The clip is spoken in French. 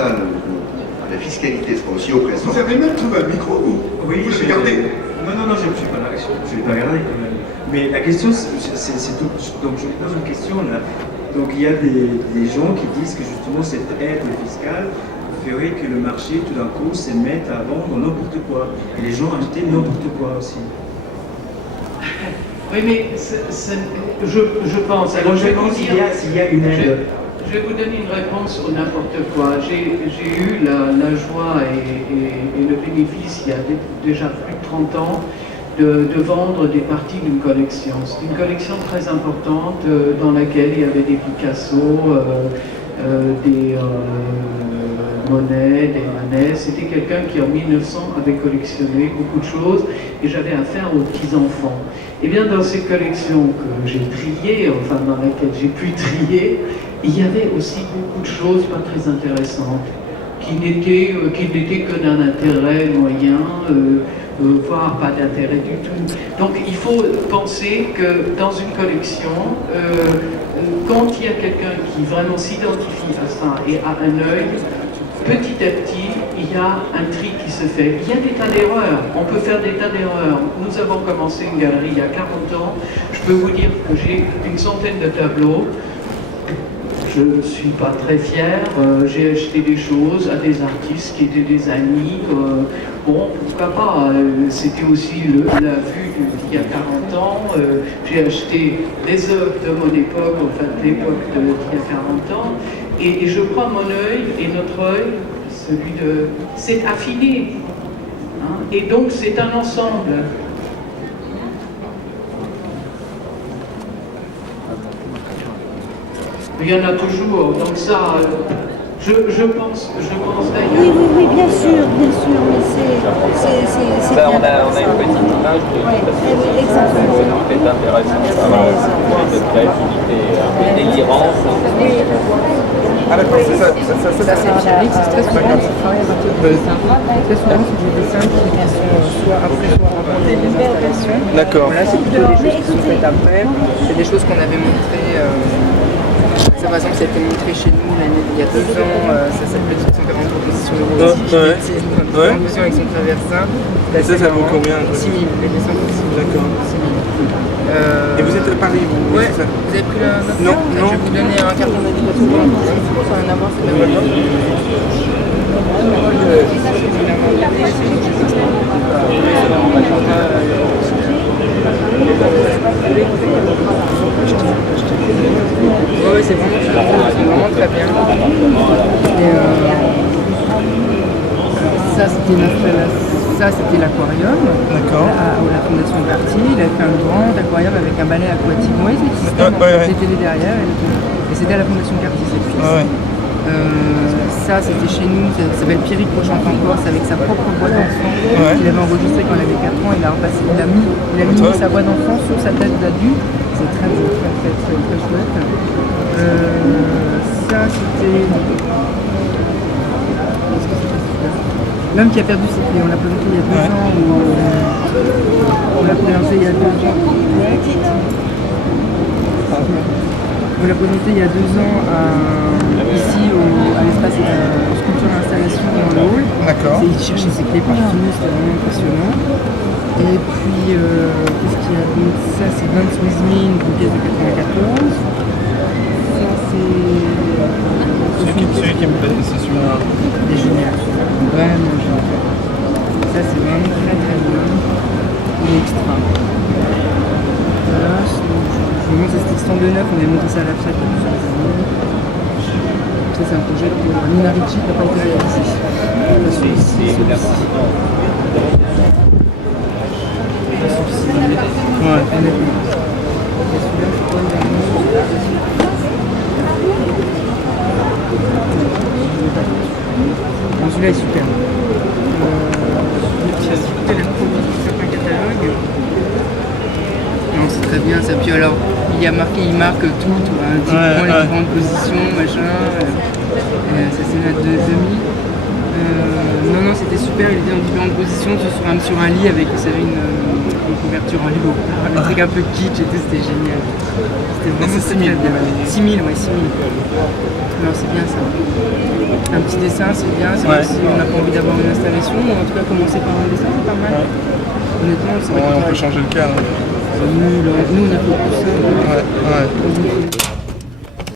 là, la fiscalité sera aussi oppressante. Vous avez même trouvé un micro, vous? Oui, vous regardez. Non, je ne suis pas là, je vais pas regarder quand même. Mais la question, c'est tout. Donc je pose une question là. Donc il y a des gens qui disent que justement cette aide fiscale ferait que le marché tout d'un coup se mette à vendre n'importe quoi. Et les gens achetaient n'importe quoi aussi. Oui, mais je pense. Alors je vais vous dire, s'il y a une aide. Je vais vous donner une réponse au n'importe quoi. J'ai eu la joie et le bénéfice, il y a déjà plus de 30 ans, de vendre des parties d'une collection. C'est une collection très importante dans laquelle il y avait des Picasso, des Monet, des Manet. C'était quelqu'un qui en 1900 avait collectionné beaucoup de choses et j'avais affaire aux petits-enfants. Et bien dans ces collections que j'ai triées, enfin dans lesquelles j'ai pu trier, il y avait aussi beaucoup de choses pas très intéressantes, qui n'étaient que d'un intérêt moyen, voire pas d'intérêt du tout. Donc il faut penser que dans une collection, quand il y a quelqu'un qui vraiment s'identifie à ça et a un œil, petit à petit, il y a un tri qui se fait. Il y a des tas d'erreurs, on peut faire des tas d'erreurs. Nous avons commencé une galerie il y a 40 ans, je peux vous dire que j'ai une centaine de tableaux. Je ne suis pas très fier, j'ai acheté des choses à des artistes qui étaient des amis, bon, pourquoi pas, c'était aussi la vue d'il y a 40 ans, j'ai acheté des œuvres de mon époque, enfin de l'époque d'il y a 40 ans, et je crois mon œil et notre œil, celui de... c'est affiné, hein, et donc c'est un ensemble. Il y en a toujours, donc ça, je pense d'ailleurs. Oui, bien sûr, mais c'est ça, on a une petite image de oui, exactement. c'est intéressant, ça va, de créativité un peu délirante. Ah d'accord, c'est ça. Ça c'est Thierry, c'est très souvent on travaille à partir de dessins. Très souvent c'est des dessins qui sont soit après, soit avant des installations. D'accord. Là c'est plutôt des choses qui sont faites après. C'est des choses qu'on avait montrées. Ça par exemple ça a été montré chez nous il y a 2 ans, ça s'appelle 140 propositions d'euros. Propositions avec son traversin. Ça vaut combien? 6 000, les dessins possibles. D'accord. 6 000. Et vous êtes à Paris, vous? Ouais, vous avez pris la note? Non. Je vais vous donner un carton d'indication. Ça a un avoir, c'est la même. Ouais, c'est vraiment très bien. Et ça, c'était l'aquarium. D'accord. À la Fondation Cartier, il a fait un grand aquarium avec un balai aquatique. Oui, c'était derrière. Et c'était à la Fondation Cartier cette pièce. Ça, c'était chez nous, ça s'appelle Pierrick Prochant en Corse avec sa propre voix d'enfant qu'il avait enregistrée quand il avait 4 ans. Il a mis sa voix d'enfant sur sa tête d'adulte. C'est très chouette. Ça, c'était l'homme qui a perdu ses clés. On l'a présenté il y a 2 ans. On l'a présenté il y a 2 ans. On l'a présenté il y a 2 ans ici à l'espace sculpture et installation dans le hall. D'accord. Il cherchait ses clés partout, c'était vraiment impressionnant. Et puis, qu'est-ce qu'il y a d'autre? Ça, c'est Dance With Me, une pièce de 94. Ça, Celui qui me plaît, c'est celui-là. Il est génial, vraiment génial. Ça, c'est vraiment très bien. Il est extra. Voilà, je vous montre cette extension de neuf, on avait montré ça à la FSAC. Ça, c'est un projet que Nina Ricci n'a pas été réalisé. Celui-ci. Ouais, honnêtement. Et celui-là, c'est quoi celui-là est super. J'ai écouté la produit de certains catalogues. Non, c'est très bien ça. Puis alors, il marque tout, tu vois, un petit point, les différentes positions, machin. Ça c'est la 2000. Non, c'était super, il était en différentes positions, sur un lit avec, vous savez, une couverture en Lego. Un truc un peu kitsch et tout, c'était génial. C'était vraiment 6 000. 6 000, ouais, 6 000. Non, c'est bien ça. Un petit dessin, c'est bien, c'est vrai que si on n'a pas envie d'avoir une installation, ou en tout cas commencer par un dessin, c'est pas mal. Honnêtement, c'est vrai on peut changer le cadre. Nous, on a fait tout ça. Ouais.